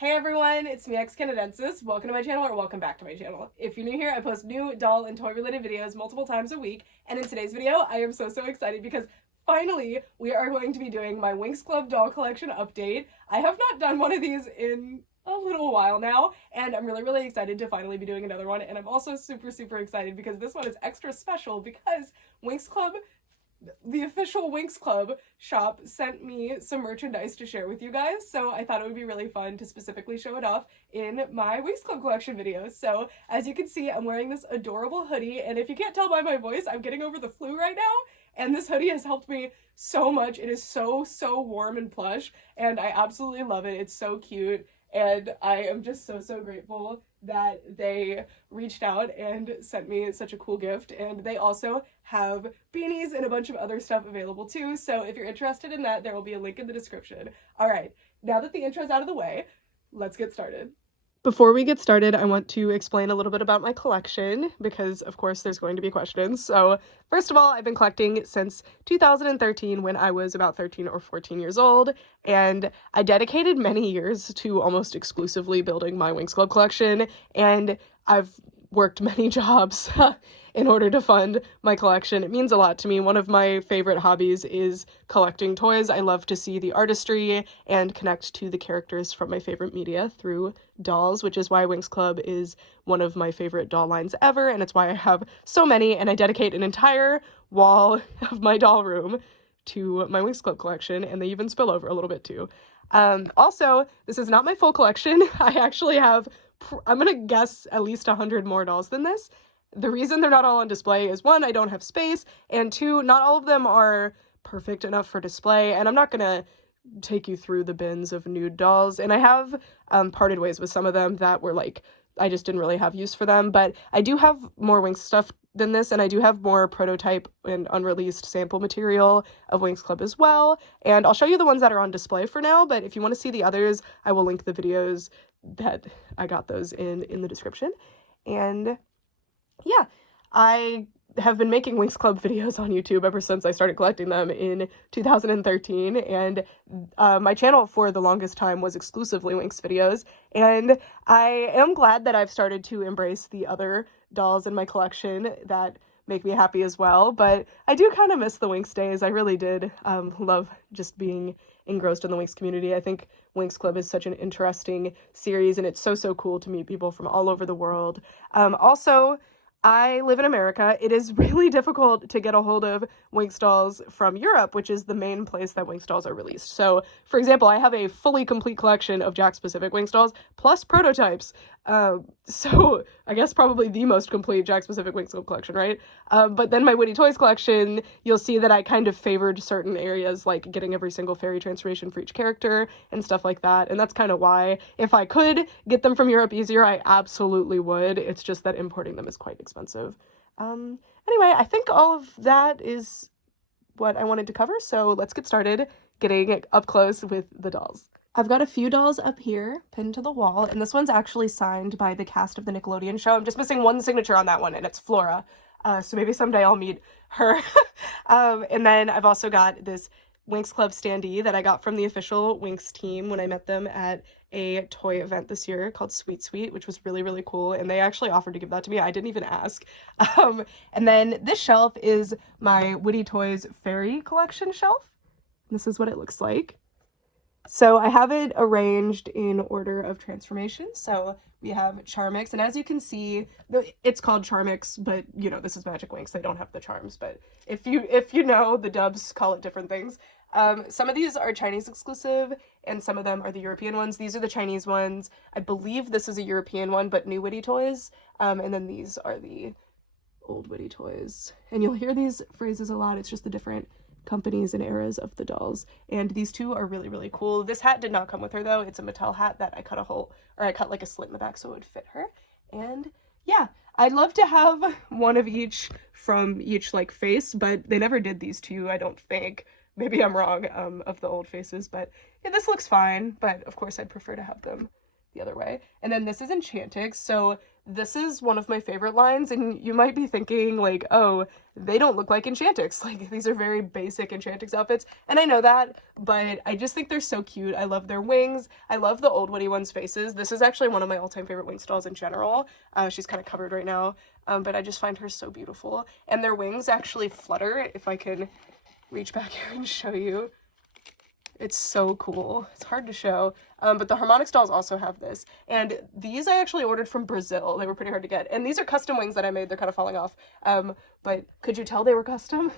Hey everyone, it's me, enchantix. Welcome to my channel, or welcome back to my channel. If you're new here, I post new doll and toy related videos multiple times a week, and in today's video, I am so excited because finally we are going to be doing my Winx Club doll collection update. I have not done one of these in a little while now, and I'm really excited to finally be doing another one, and I'm also super excited because this one is extra special because Winx Club, the official Winx Club shop, sent me some merchandise to share with you guys, so I thought it would be really fun to specifically show it off in my Winx Club collection videos. So as you can see, I'm wearing this adorable hoodie, and if you can't tell by my voice, I'm getting over the flu right now, and this hoodie has helped me so much. It is so warm and plush, and I absolutely love it. It's so cute, and I am just so grateful that they reached out and sent me such a cool gift. And they also have beanies and a bunch of other stuff available too, so if you're interested in that, there will be a link in the description. Alright, now that the intro's out of the way, let's get started. Before we get started, I want to explain a little bit about my collection, because of course there's going to be questions. So first of all, I've been collecting since 2013 when I was about 13 or 14 years old, and I dedicated many years to almost exclusively building my Winx Club collection, and I've worked many jobs in order to fund my collection. It means a lot to me. One of my favorite hobbies is collecting toys. I love to see the artistry and connect to the characters from my favorite media through dolls, which is why Winx Club is one of my favorite doll lines ever, and it's why I have so many, and I dedicate an entire wall of my doll room to my Winx Club collection, and they even spill over a little bit too. Also, this is not my full collection. I actually have, I'm gonna guess, at least 100 more dolls than this. The reason they're not all on display is, one, I don't have space, and two, not all of them are perfect enough for display, and I'm not gonna take you through the bins of nude dolls, and I have parted ways with some of them that were like, I just didn't really have use for them, but I do have more Winx stuff than this, and I do have more prototype and unreleased sample material of Winx Club as well, and I'll show you the ones that are on display for now, but if you want to see the others, I will link the videos that I got those in the description. And yeah, I have been making Winx Club videos on YouTube ever since I started collecting them in 2013, and my channel for the longest time was exclusively Winx videos, and I am glad that I've started to embrace the other dolls in my collection that make me happy as well, but I do kind of miss the Winx days. I really did love just being engrossed in the Winx community. I think Winx Club is such an interesting series, and it's so cool to meet people from all over the world. Also, I live in America. It is really difficult to get a hold of Winx dolls from Europe, which is the main place that Winx dolls are released. So, for example, I have a fully complete collection of Jakks specific Winx dolls, plus prototypes. So I guess probably the most complete Jakks specific Winx Club collection, right? But then my Witty Toys collection, you'll see that I kind of favored certain areas, like getting every single fairy transformation for each character and stuff like that, and that's kind of why, if I could get them from Europe easier, I absolutely would. It's just that importing them is quite expensive. Anyway, I think all of that is what I wanted to cover, so let's get started getting up close with the dolls. I've got a few dolls up here pinned to the wall, and this one's actually signed by the cast of the Nickelodeon show. I'm just missing one signature on that one, and it's Flora, so maybe someday I'll meet her. And then I've also got this Winx Club standee that I got from the official Winx team when I met them at a toy event this year called Sweet Sweet, which was really cool, and they actually offered to give that to me. I didn't even ask. And then this shelf is my Witty Toys fairy collection shelf. This is what it looks like. So I have it arranged in order of transformation. So we have Charmix, and as you can see, it's called Charmix, but you know, this is Magic Winx. They don't have the charms, but if you know, the dubs call it different things. Some of these are Chinese exclusive, and some of them are the European ones. These are the Chinese ones. I believe this is a European one, but new Witty Toys. And then these are the old Witty Toys. And you'll hear these phrases a lot. It's just the different companies and eras of the dolls, and these two are really cool. This hat did not come with her though. It's a Mattel hat that I cut a hole, or I cut like a slit in the back so it would fit her. And yeah, I'd love to have one of each from each like face, but they never did these two, I don't think. Maybe I'm wrong, of the old faces, but yeah, this looks fine, but of course I'd prefer to have them the other way. And then this is enchantix. So this is one of my favorite lines, and you might be thinking like, oh, they don't look like enchantix. Like, these are very basic enchantix outfits, and I know that, but I just think they're so cute. I love their wings. I love the old Witty one's faces. This is actually one of my all-time favorite Winx dolls in general. She's kind of covered right now, but I just find her so beautiful. And their wings actually flutter. If I can reach back here and show you. It's so cool. It's hard to show, but the Harmonix dolls also have this. And these I actually ordered from Brazil. They were pretty hard to get. And these are custom wings that I made. They're kind of falling off, but could you tell they were custom?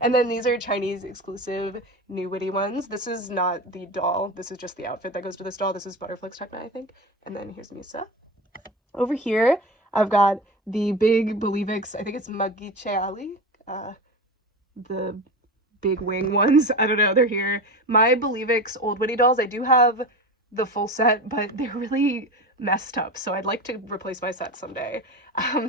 And then these are Chinese exclusive new Witty ones. This is not the doll. This is just the outfit that goes to this doll. This is Butterflix Techna, I think. And then here's Musa. Over here, I've got the big Believix, I think it's Magicheali, the big wing ones. I don't know, they're here. My Believix old Witty dolls, I do have the full set, but they're really messed up, so I'd like to replace my set someday.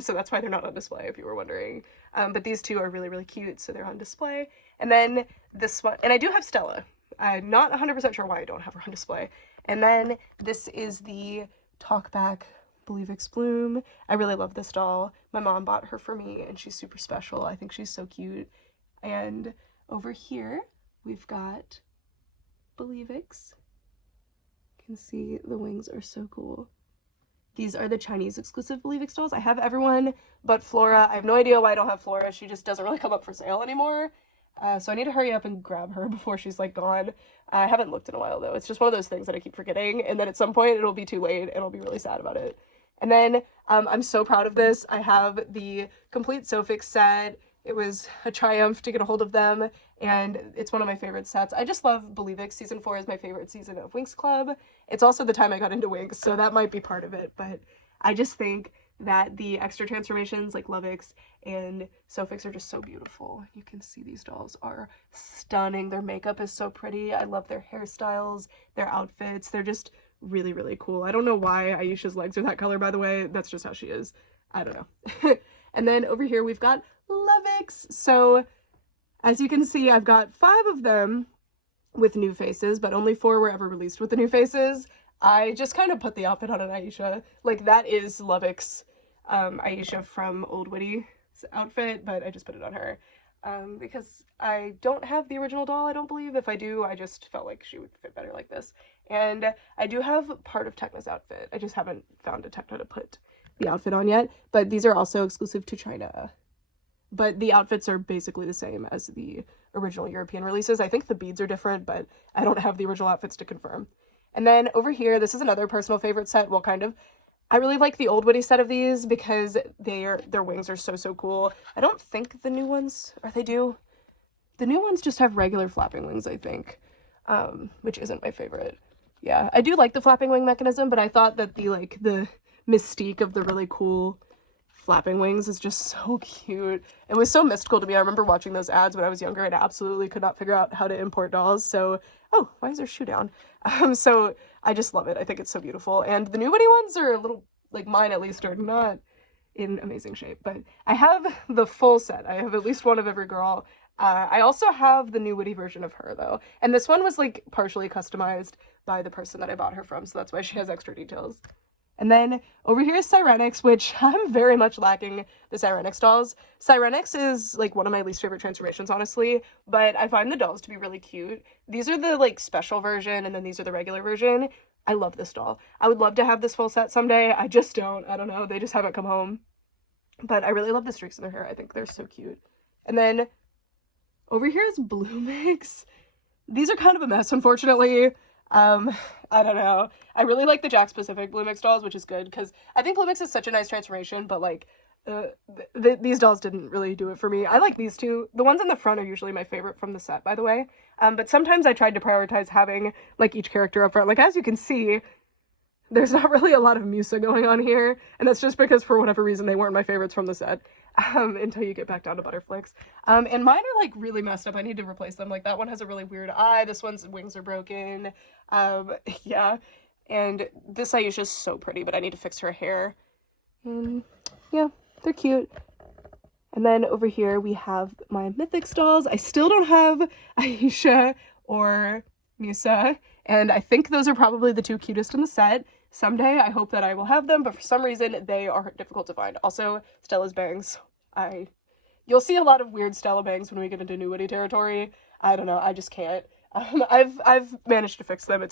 So that's why they're not on display, if you were wondering. But these two are really, really cute, so they're on display. And then this one, and I do have Stella. I'm not 100% sure why I don't have her on display. And then this is the Talkback Believix Bloom. I really love this doll. My mom bought her for me, and she's super special. I think she's so cute. And over here, we've got Believix. You can see the wings are so cool. These are the Chinese exclusive Believix dolls. I have everyone but Flora. I have no idea why I don't have Flora. She just doesn't really come up for sale anymore. So I need to hurry up and grab her before she's like gone. I haven't looked in a while though. It's just one of those things that I keep forgetting, and then at some point it'll be too late and I'll be really sad about it. And then I'm so proud of this. I have the complete Sofix set. It was a triumph to get a hold of them, and it's one of my favorite sets. I just love Believix. Season 4 is my favorite season of Winx Club. It's also the time I got into Winx, so that might be part of it, but I just think that the extra transformations like Lovix and Sofix are just so beautiful. You can see these dolls are stunning. Their makeup is so pretty. I love their hairstyles, their outfits. They're just really, really cool. I don't know why Aisha's legs are that color, by the way. That's just how she is. I don't know. And then over here we've got Lovix. So as you can see, I've got 5 of them with new faces, but only 4 were ever released with the new faces. I just kind of put the outfit on an Aisha. Like, that is Lovix, Aisha from Old Witty's outfit, but I just put it on her. Because I don't have the original doll, I don't believe. If I do, I just felt like she would fit better like this. And I do have part of Techna's outfit. I just haven't found a Techna to put the outfit on yet, but these are also exclusive to China. But the outfits are basically the same as the original European releases. I think the beads are different, but I don't have the original outfits to confirm. And then over here, this is another personal favorite set. Well, kind of. I really like the old Witty set of these because their wings are so cool. I don't think the new ones, or they do. The new ones just have regular flapping wings, I think, which isn't my favorite. Yeah, I do like the flapping wing mechanism, but I thought that the mystique of the really cool flapping wings is just so cute. It was so mystical to me. I remember watching those ads when I was younger and absolutely could not figure out how to import dolls. So, oh, why is their shoe down? So I just love it. I think it's so beautiful. And the new Witty ones are a little, like mine at least, are not in amazing shape. But I have the full set. I have at least one of every girl. I also have the new Witty version of her though. And this one was like partially customized by the person that I bought her from. So that's why she has extra details. And then over here is Sirenix, which I'm very much lacking the Sirenix dolls. Sirenix is like one of my least favorite transformations, honestly, but I find the dolls to be really cute. These are the like special version, and then these are the regular version. I love this doll. I would love to have this full set someday. I just don't. I don't know. They just haven't come home. But I really love the streaks in their hair. I think they're so cute. And then over here is Bloomix. These are kind of a mess, unfortunately. I don't know. I really like the Jakks specific Bloomix dolls, which is good because I think Bloomix is such a nice transformation, but like these dolls didn't really do it for me. I like these two. The ones in the front are usually my favorite from the set, by the way. But sometimes I tried to prioritize having like each character up front. Like, as you can see, there's not really a lot of Musa going on here, and that's just because for whatever reason they weren't my favorites from the set. Until you get back down to Butterflix. And mine are like really messed up. I need to replace them. Like, that one has a really weird eye. This one's wings are broken. Yeah. And this Aisha's so pretty, but I need to fix her hair. And yeah, they're cute. And then over here we have my Mythix dolls. I still don't have Aisha or Musa, and I think those are probably the two cutest in the set. someday I hope that I will have them, but for some reason they are difficult to find. Also, Stella's bangs. You'll see a lot of weird Stella bangs when we get into New Witty territory. I don't know, I just can't. I've managed to fix them.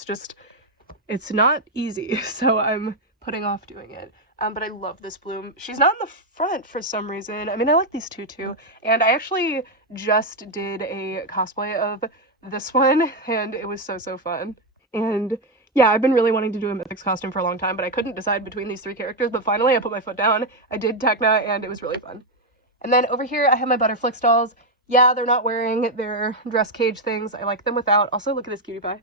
It's not easy, so I'm putting off doing it. But I love this bloom. She's not in the front for some reason. I mean, I like these two too. And I actually just did a cosplay of this one, and it was so fun. And yeah, I've been really wanting to do a Mythics costume for a long time, but I couldn't decide between these three characters, but finally I put my foot down. I did Tecna, and it was really fun. And then over here, I have my Butterflix dolls. Yeah, they're not wearing their dress cage things. I like them without. Also, look at this cutie pie.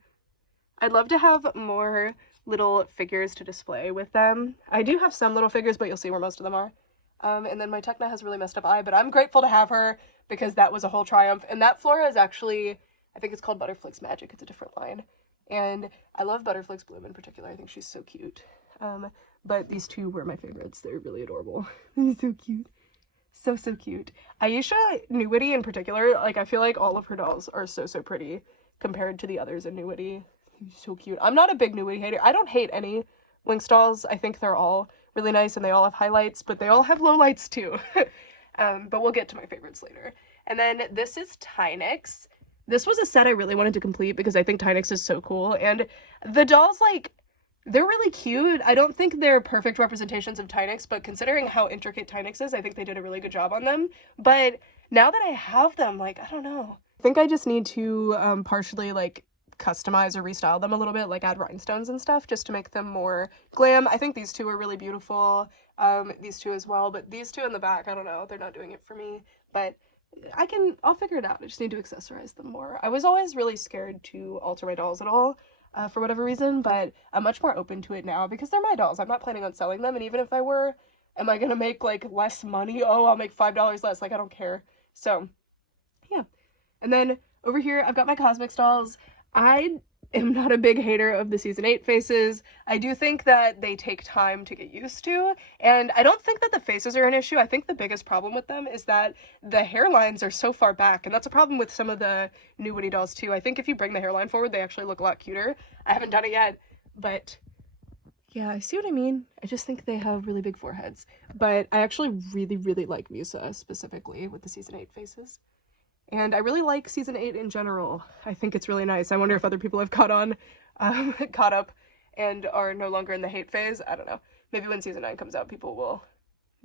I'd love to have more little figures to display with them. I do have some little figures, but you'll see where most of them are. And then my Tecna has a really messed up eye, but I'm grateful to have her because that was a whole triumph. And that Flora is actually, I think it's called Butterflix Magic. It's a different line. And I love Butterflix Bloom in particular. I think she's so cute. But these two were my favorites. They're really adorable. They're so cute. So cute. Aisha New Witty in particular, like, I feel like all of her dolls are so pretty compared to the others in New Witty. So cute. I'm not a big New Witty hater. I don't hate any Winx dolls. I think they're all really nice and they all have highlights, but they all have lowlights too. But we'll get to my favorites later. And then this is Tynix. This was a set I really wanted to complete because I think Tynix is so cool. And the dolls, like, they're really cute. I don't think they're perfect representations of Tynix, but considering how intricate Tynix is, I think they did a really good job on them. But now that I have them, like, I don't know. I think I just need to partially, like, customize or restyle them a little bit, like add rhinestones and stuff just to make them more glam. I think these two are really beautiful. These two as well, but these two in the back, I don't know. They're not doing it for me, but I'll figure it out. I just need to accessorize them more. I was always really scared to alter my dolls at all. For whatever reason, but I'm much more open to it now because they're my dolls. I'm not planning on selling them, and even if I were, am I gonna make, like, less money? Oh, I'll make $5 less. Like, I don't care. So, yeah. And then over here, I've got my Cosmix dolls. I am not a big hater of the Season 8 faces. I do think that they take time to get used to, and I don't think that the faces are an issue. I think the biggest problem with them is that the hairlines are so far back, and that's a problem with some of the New Witty dolls too. I think if you bring the hairline forward, they actually look a lot cuter. I haven't done it yet, but yeah, I see what I mean. I just think they have really big foreheads, but I actually really like Musa specifically with the Season 8 faces. And I really like Season 8 in general. I think it's really nice. I wonder if other people have caught up and are no longer in the hate phase. I don't know. Maybe when Season 9 comes out, people will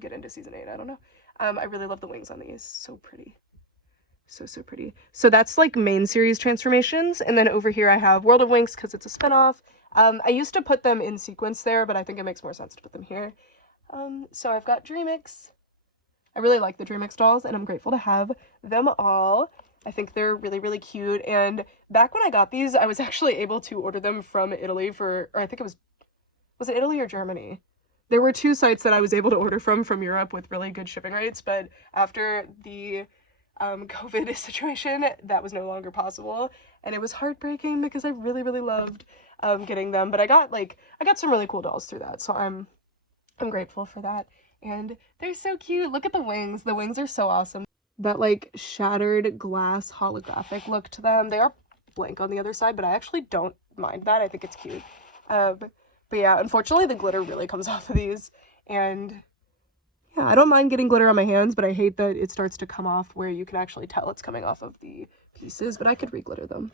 get into Season 8. I don't know. I really love the wings on these. So pretty. So pretty. So that's, like, main series transformations. And then over here I have World of Winx because it's a spinoff. I used to put them in sequence there, but I think it makes more sense to put them here. So I've got Dreamix. I really like the Dreamix dolls, and I'm grateful to have them all. I think they're really cute, and back when I got these, I was actually able to order them from Italy or I think it was it Italy or Germany? There were two sites that I was able to order from Europe with really good shipping rates, but after the COVID situation, that was no longer possible, and it was heartbreaking because I really loved getting them, but I got some really cool dolls through that, so I'm grateful for that. And they're so cute. Look at the wings. The wings are so awesome. That, like, shattered glass holographic look to them. They are blank on the other side, but I actually don't mind that. I think it's cute. But yeah, unfortunately the glitter really comes off of these. And yeah, I don't mind getting glitter on my hands, but I hate that it starts to come off where you can actually tell it's coming off of the pieces, but I could re-glitter them.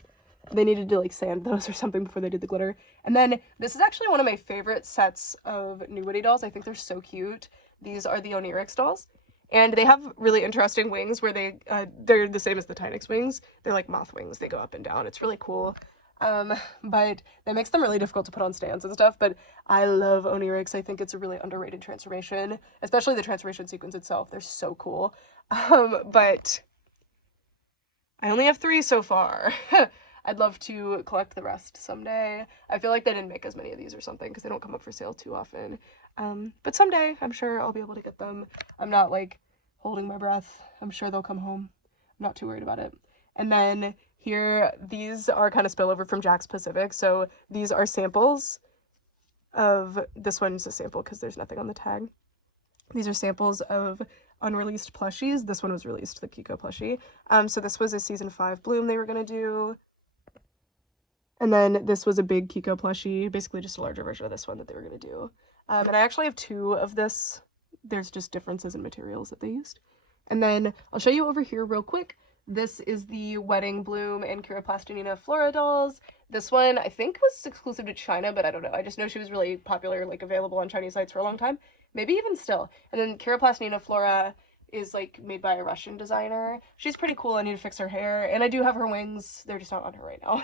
They needed to, like, sand those or something before they did the glitter. And then this is actually one of my favorite sets of New Witty dolls. I think they're so cute. These are the Onirix dolls, and they have really interesting wings where they're the same as the Tynix wings. They're like moth wings. They go up and down. It's really cool. But that makes them really difficult to put on stands and stuff, but I love Onirix. I think it's a really underrated transformation, especially the transformation sequence itself. They're so cool. But I only have 3 so far. I'd love to collect the rest someday. I feel like they didn't make as many of these or something because they don't come up for sale too often. But someday I'm sure I'll be able to get them. I'm not, like, holding my breath. I'm sure they'll come home. I'm not too worried about it. And then here, these are kind of spillover from Jakks Pacific. So these are samples of, this one's a sample because there's nothing on the tag. These are samples of unreleased plushies. This one was released, the Kiko plushie. So this was a season 5 bloom they were going to do. And then this was a big Kiko plushie, basically just a larger version of this one that they were going to do. And I actually have 2 of this. There's just differences in materials that they used. And then I'll show you over here real quick. This is the Wedding Bloom and Kira Plastinina Flora dolls. This one I think was exclusive to China, but I don't know. I just know she was really popular, like available on Chinese sites for a long time. Maybe even still. And then Kira Plastinina Flora is like made by a Russian designer. She's pretty cool. I need to fix her hair. And I do have her wings. They're just not on her right now.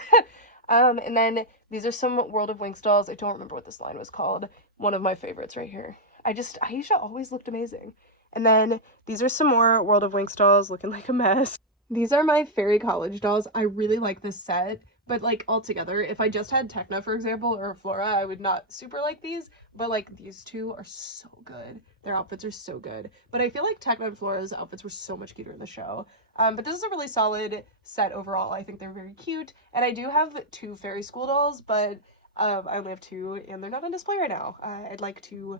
And then these are some World of Winx dolls. I don't remember what this line was called. One of my favorites right here. Aisha always looked amazing. And then these are some more World of Winx dolls looking like a mess. These are my fairy college dolls. I really like this set, but like altogether, if I just had Techna, for example, or Flora, I would not super like these, but like these 2 are so good. Their outfits are so good. But I feel like Techna and Flora's outfits were so much cuter in the show. But this is a really solid set overall. I think they're very cute. And I do have 2 fairy school dolls, but I only have 2 and they're not on display right now. I'd like to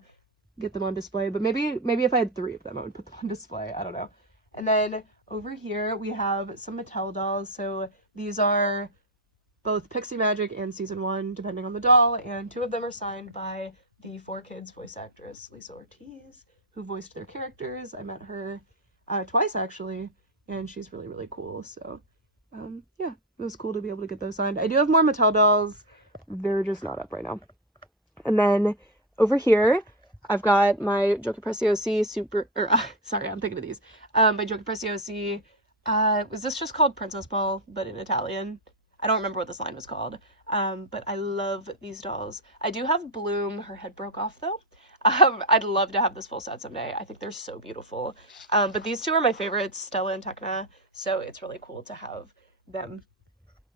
get them on display, but maybe if I had 3 of them, I would put them on display. I don't know. And then over here we have some Mattel dolls. So these are both Pixie Magic and Season 1, depending on the doll, and 2 of them are signed by the 4Kids voice actress, Lisa Ortiz, who voiced their characters. I met her twice, actually, and she's really, really cool. So, yeah, it was cool to be able to get those signed. I do have more Mattel dolls. They're just not up right now. And then over here, I've got my Giochi Preziosi sorry, I'm thinking of these. My Giochi Preziosi, was this just called Princess Ball, but in Italian? I don't remember what this line was called, but I love these dolls. I do have Bloom. Her head broke off, though. I'd love to have this full set someday. I think they're so beautiful. But these 2 are my favorites, Stella and Techna, so it's really cool to have them.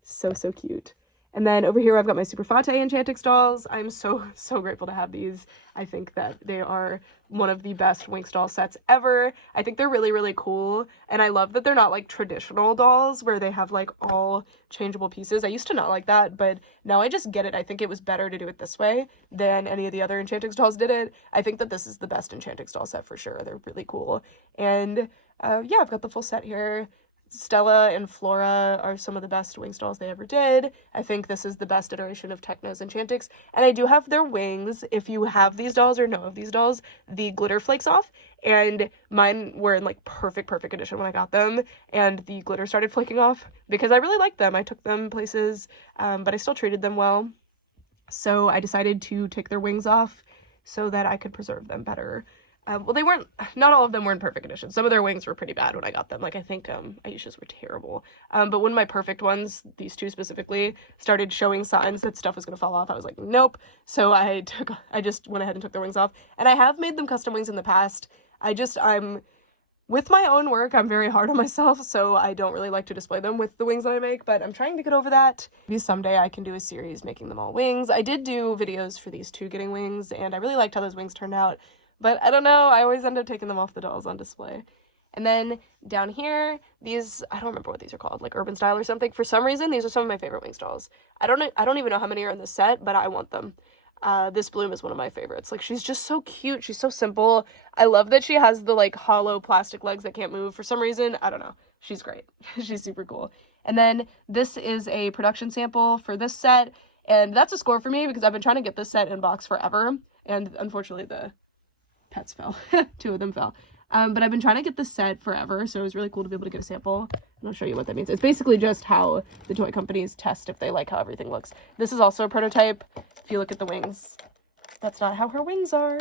So, so cute. And then over here I've got my Super Fate enchantix dolls. I'm so grateful to have these. I think that they are one of the best Winx doll sets ever. I think they're really, really cool. And I love that they're not like traditional dolls where they have like all changeable pieces. I used to not like that, but now I just get it. I think it was better to do it this way than any of the other enchantix dolls did it. I think that this is the best enchantix doll set for sure. They're really cool. And yeah, I've got the full set here. Stella and Flora are some of the best Winx dolls they ever did. I think this is the best iteration of Techna's enchantix. And I do have their wings. If you have these dolls or know of these dolls, the glitter flakes off. And mine were in like perfect condition when I got them. And the glitter started flaking off because I really liked them. I took them places, but I still treated them well. So I decided to take their wings off so that I could preserve them better. Well, not all of them were in perfect condition. Some of their wings were pretty bad when I got them. Like, I think Aisha's were terrible. But when my perfect ones, these 2 specifically, started showing signs that stuff was going to fall off, I was like, nope. So I just went ahead and took their wings off. And I have made them custom wings in the past. With my own work, I'm very hard on myself, so I don't really like to display them with the wings that I make, but I'm trying to get over that. Maybe someday I can do a series making them all wings. I did do videos for these 2 getting wings, and I really liked how those wings turned out. But I don't know, I always end up taking them off the dolls on display. And then down here, these, I don't remember what these are called, like Urban Style or something. For some reason, these are some of my favorite Winx dolls. I don't even know how many are in the set, but I want them. This Bloom is one of my favorites. Like, she's just so cute. She's so simple. I love that she has the, like, hollow plastic legs that can't move for some reason. I don't know. She's great. She's super cool. And then this is a production sample for this set. And that's a score for me because I've been trying to get this set in box forever. And unfortunately, the pets fell. 2 of them fell. But I've been trying to get this set forever, so it was really cool to be able to get a sample. And I'll show you what that means. It's basically just how the toy companies test if they like how everything looks. This is also a prototype. If you look at the wings, that's not how her wings are.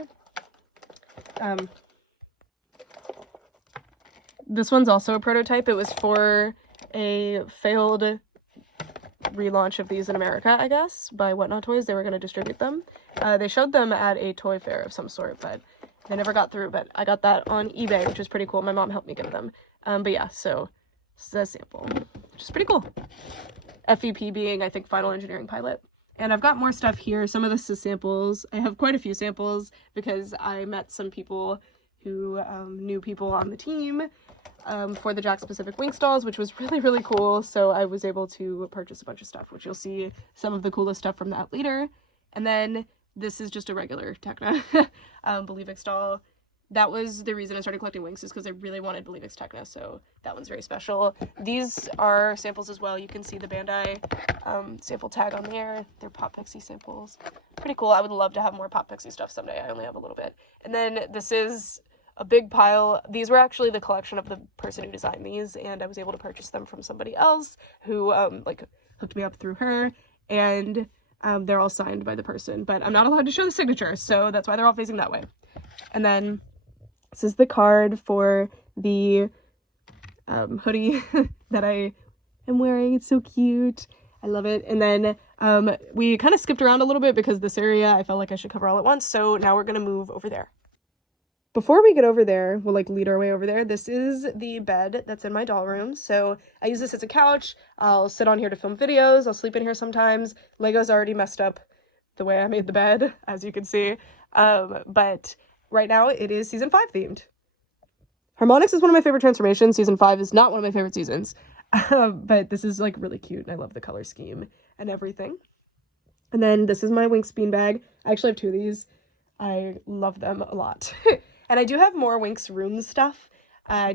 This one's also a prototype. It was for a failed relaunch of these in America, I guess, by Whatnot Toys. They were going to distribute them. They showed them at a toy fair of some sort, but they never got through. But I got that on eBay, which is pretty cool. My mom helped me get them. But yeah, so this is a sample, which is pretty cool. FEP being, I think, Final Engineering Pilot. And I've got more stuff here. Some of this is samples. I have quite a few samples because I met some people who knew people on the team for the Jakks specific Winx dolls, which was really, really cool. So I was able to purchase a bunch of stuff, which you'll see some of the coolest stuff from that later. And then this is just a regular Techna Believix doll. that was the reason I started collecting Winx, is because I really wanted Winx Techno, so that one's very special. These are samples as well. You can see the Bandai sample tag on there. They're Pop Pixie samples. Pretty cool. I would love to have more Pop Pixie stuff someday. I only have a little bit. And then this is a big pile. These were actually the collection of the person who designed these, and I was able to purchase them from somebody else who like hooked me up through her, and they're all signed by the person, but I'm not allowed to show the signature, so that's why they're all facing that way. And then this is the card for the hoodie that I am wearing. It's so cute. I love it. And then we kind of skipped around a little bit because this area I felt like I should cover all at once, so now we're gonna move over there. Before we get over there, we'll like lead our way over there. This is the bed that's in my doll room. So I use this as a couch. I'll sit on here to film videos. I'll sleep in here sometimes. Lego's already messed up the way I made the bed, as you can see. But right now it is season 5 themed. Harmonix is one of my favorite transformations. Season 5 is not one of my favorite seasons. But this is like really cute, and I love the color scheme and everything. And then this is my Winx beanbag. I actually have 2 of these. I love them a lot. And I do have more Winx room stuff. I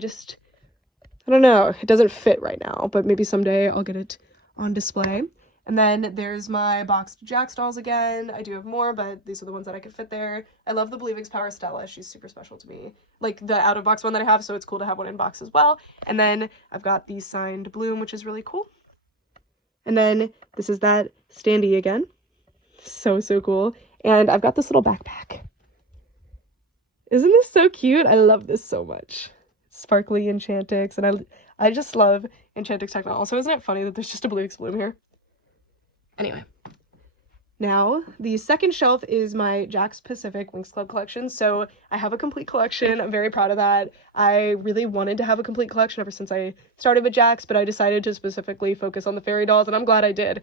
don't know, it doesn't fit right now, but maybe someday I'll get it on display. And then there's my boxed Jakks dolls again. I do have more, but these are the ones that I could fit there. I love the Winx Power Stella. She's super special to me. Like the out-of-box one that I have, so it's cool to have one in box as well. And then I've got the signed Bloom, which is really cool. And then this is that standee again. So cool. And I've got this little backpack. Isn't this so cute? I love this so much. It's sparkly enchantix, and I just love enchantix Techno. Also, isn't it funny that there's just a Winx Bloom here? Anyway. Now, the second shelf is my Jakks Pacific Winx Club collection. So I have a complete collection. I'm very proud of that. I really wanted to have a complete collection ever since I started with Jakks, but I decided to specifically focus on the fairy dolls, and I'm glad I did,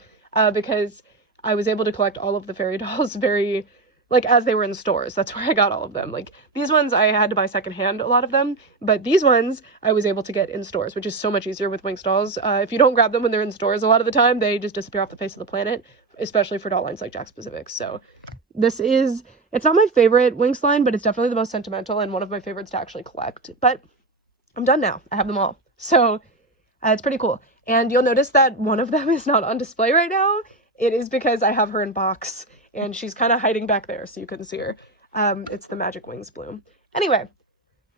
because I was able to collect all of the fairy dolls very, like, as they were in stores. That's where I got all of them. Like, these ones I had to buy secondhand, a lot of them, but these ones I was able to get in stores, which is so much easier with Winx dolls. If you don't grab them when they're in stores, a lot of the time they just disappear off the face of the planet, especially for doll lines like Jakks Pacific. So this is, it's not my favorite Winx line, but it's definitely the most sentimental and one of my favorites to actually collect. But I'm done now. I have them all. So it's pretty cool. And you'll notice that one of them is not on display right now. It is because I have her in box, and she's kind of hiding back there so you couldn't see her. It's the Magic Winx Bloom. Anyway,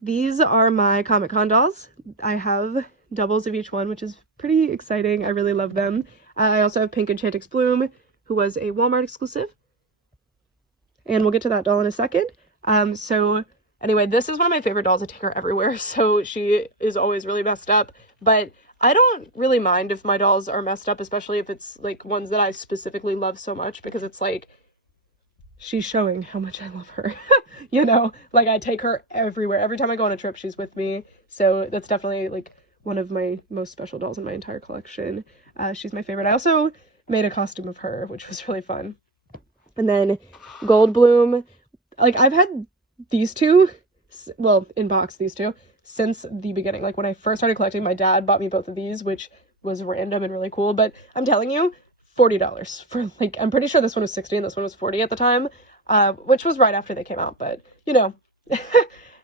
these are my Comic-Con dolls. I have doubles of each one, which is pretty exciting. I really love them. I also have Pink enchantix Bloom, who was a Walmart exclusive. And we'll get to that doll in a second. So anyway, this is one of my favorite dolls. I take her everywhere, so she is always really messed up. But I don't really mind if my dolls are messed up, especially if it's like ones that I specifically love so much, because it's like, she's showing how much I love her. You know, like I take her everywhere. Every time I go on a trip, she's with me. So that's definitely like one of my most special dolls in my entire collection. She's my favorite. I also made a costume of her, which was really fun. And then Gold Bloom, like I've had these two, well, in box, these two, since the beginning. Like when I first started collecting, my dad bought me both of these, which was random and really cool. But I'm telling you, $40 for, like, I'm pretty sure this one was 60 and this one was 40 at the time, which was right after they came out, but you know,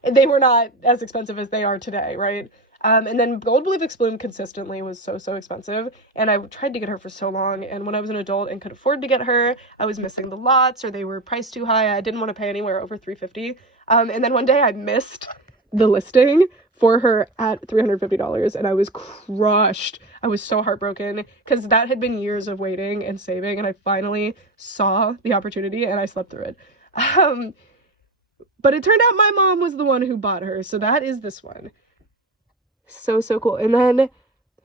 they were not as expensive as they are today, right? And then Gold Winx Bloom consistently was so expensive, and I tried to get her for so long, and when I was an adult and could afford to get her, I was missing the lots, or they were priced too high. I didn't want to pay anywhere over $350. And then one day I missed the listing for her at $350, and I was crushed. I was so heartbroken because that had been years of waiting and saving, and I finally saw the opportunity and I slept through it. But it turned out my mom was the one who bought her, so that is this one. So cool. And then,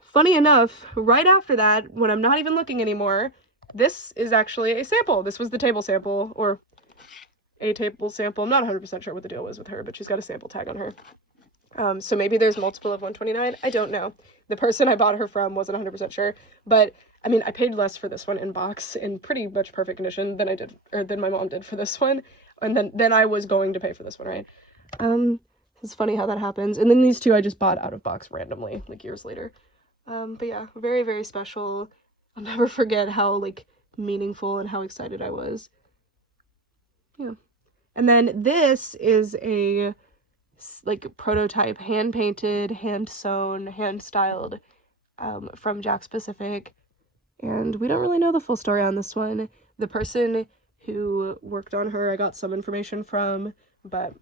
funny enough, right after that, when I'm not even looking anymore, this is actually a sample. This was the table sample, or a table sample. I'm not 100% sure what the deal was with her, but she's got a sample tag on her. So maybe there's multiple of 129. I don't know. The person I bought her from wasn't 100% sure, but I mean, I paid less for this one in box in pretty much perfect condition than I did, or than my mom did for this one, and then I was going to pay for this one, right? It's funny how that happens. And then these two I just bought out of box randomly, like years later. But yeah, very special. I'll never forget how like meaningful and how excited I was. Yeah. And then this is a like prototype, hand painted, hand sewn, hand styled, from Jakks Pacific. And we don't really know the full story on this one. The person who worked on her, I got some information from, but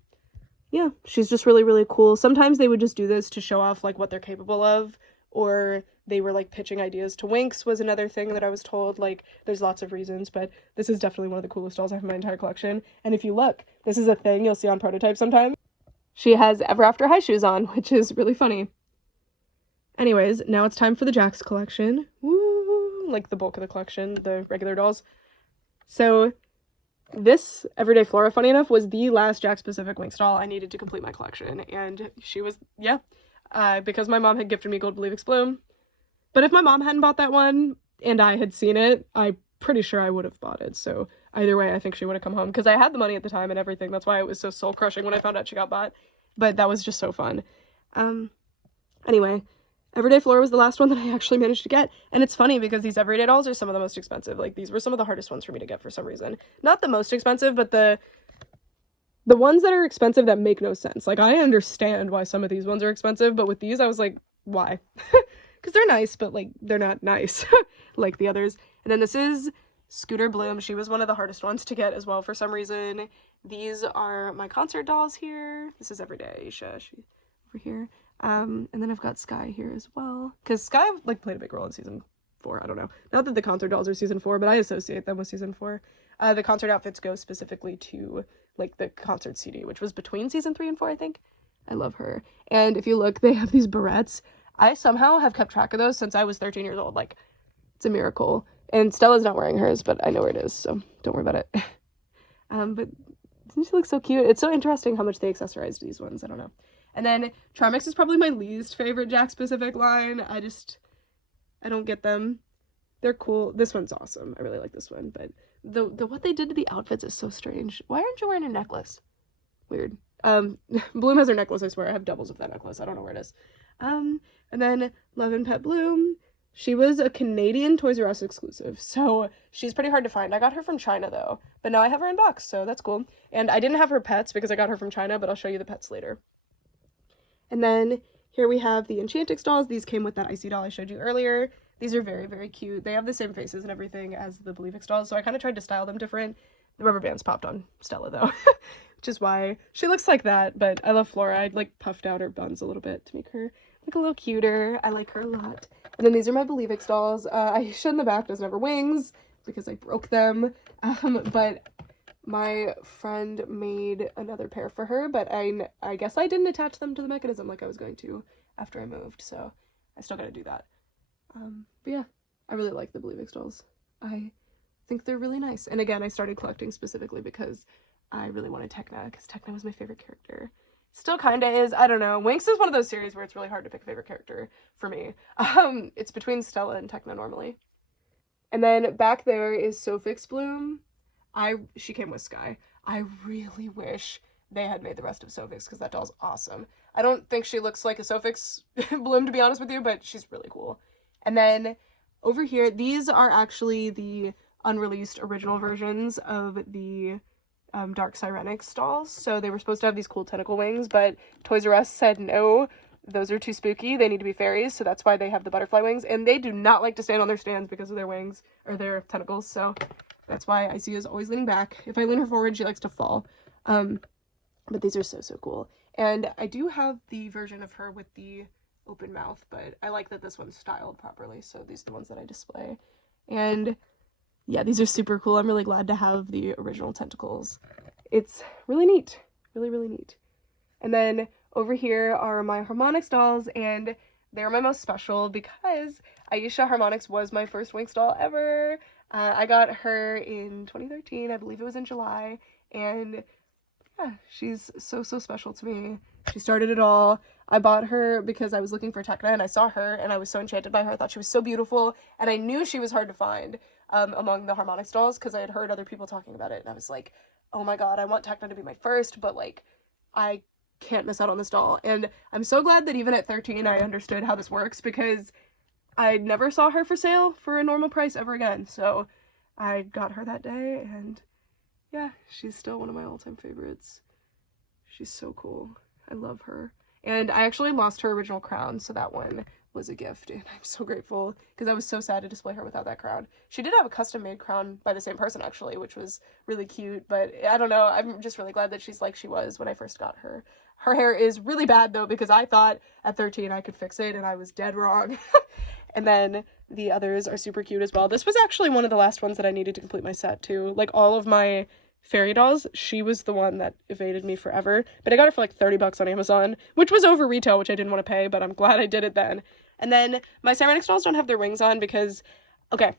yeah, she's just really, really cool. Sometimes they would just do this to show off like what they're capable of, or they were like pitching ideas to Winx was another thing that I was told. Like, there's lots of reasons, but this is definitely one of the coolest dolls I have in my entire collection. And if you look, this is a thing you'll see on prototype sometimes. She has Ever After High shoes on, which is really funny. Anyways, now it's time for the Jakks collection. Woo! Like the bulk of the collection, the regular dolls. So this Everyday Flora, funny enough, was the last Jakks Pacific Winx doll I needed to complete my collection, and she was, yeah, because my mom had gifted me Gold Believe Bloom. But if my mom hadn't bought that one, and I had seen it, I'm pretty sure I would have bought it, so either way, I think she would have come home, because I had the money at the time and everything. That's why it was so soul-crushing when I found out she got bought, but that was just so fun. Anyway, Everyday Flora was the last one that I actually managed to get, and it's funny because these everyday dolls are some of the most expensive. Like, these were some of the hardest ones for me to get for some reason. Not the most expensive, but the ones that are expensive that make no sense. Like, I understand why some of these ones are expensive, but with these, I was like, why? Because they're nice, but, like, they're not nice like the others. And then this is Scooter Bloom. She was one of the hardest ones to get as well for some reason. These are my concert dolls here. This is Everyday Aisha. She over here. And then I've got Sky here as well, because Sky like played a big role in season 4. I don't know, not that the concert dolls are season 4, but I associate them with season 4. The concert outfits go specifically to like the concert CD, which was between season 3 and 4, I think. I love her. And if you look, they have these barrettes. I somehow have kept track of those since I was 13 years old. Like, it's a miracle. And Stella's not wearing hers, but I know where it is, so don't worry about it. But doesn't she look so cute? It's so interesting how much they accessorized these ones. I don't know. And then Charmix is probably my least favorite Jakks Pacific line. I don't get them. They're cool. This one's awesome. I really like this one, but the what they did to the outfits is so strange. Why aren't you wearing a necklace? Weird. Bloom has her necklace, I swear. I have doubles of that necklace. I don't know where it is. And then Love and Pet Bloom. She was a Canadian Toys R Us exclusive, so she's pretty hard to find. I got her from China, though, but now I have her in box, so that's cool. And I didn't have her pets because I got her from China, but I'll show you the pets later. And then here we have the enchantix dolls. These came with that icy doll I showed you earlier. These are very, very cute. They have the same faces and everything as the Believix dolls, so I kind of tried to style them different. The rubber bands popped on Stella, though, which is why she looks like that, but I love Flora. I like puffed out her buns a little bit to make her look a little cuter. I like her a lot. And then these are my Believix dolls. Aisha in the back doesn't have her wings because I broke them, but my friend made another pair for her, but I guess I didn't attach them to the mechanism like I was going to after I moved, so I still gotta do that. But yeah, I really like the Believix dolls. I think they're really nice. And again, I started collecting specifically because I really wanted Tekna, because Tekna was my favorite character. Still kinda is. I don't know. Winx is one of those series where it's really hard to pick a favorite character for me. It's between Stella and Tekna normally. And then back there is Sofix Bloom. She came with Sky. I really wish they had made the rest of Sofix because that doll's awesome. I don't think she looks like a Sofix Bloom, to be honest with you, but she's really cool. And then over here, these are actually the unreleased original versions of the Dark Sirenix dolls. So they were supposed to have these cool tentacle wings, but Toys R Us said no, those are too spooky. They need to be fairies, so that's why they have the butterfly wings. And they do not like to stand on their stands because of their wings, or their tentacles, so that's why Icy is always leaning back. If I lean her forward, she likes to fall. But these are so, so cool. And I do have the version of her with the open mouth, but I like that this one's styled properly, so these are the ones that I display. And yeah, these are super cool. I'm really glad to have the original tentacles. It's really neat. Really, really neat. And then over here are my Harmonix dolls, and they're my most special because Aisha Harmonix was my first Winx doll ever. I got her in 2013, I believe it was in July, and yeah, she's so, so special to me. She started it all. I bought her because I was looking for Tekna, and I saw her, and I was so enchanted by her. I thought she was so beautiful, and I knew she was hard to find among the Harmonix dolls because I had heard other people talking about it, and I was like, oh my god, I want Tekna to be my first, but like, I can't miss out on this doll. And I'm so glad that even at 13 I understood how this works, because I never saw her for sale for a normal price ever again, so I got her that day, and yeah, she's still one of my all-time favorites. She's so cool. I love her. And I actually lost her original crown, so that one was a gift, and I'm so grateful because I was so sad to display her without that crown. She did have a custom-made crown by the same person, actually, which was really cute, but I don't know, I'm just really glad that she's like she was when I first got her. Her hair is really bad, though, because I thought at 13 I could fix it, and I was dead wrong. And then the others are super cute as well. This was actually one of the last ones that I needed to complete my set, too. Like, all of my fairy dolls, she was the one that evaded me forever, but I got her for like 30 bucks on Amazon, which was over retail, which I didn't want to pay, but I'm glad I did it then. And then my Ceramics dolls don't have their wings on because, okay,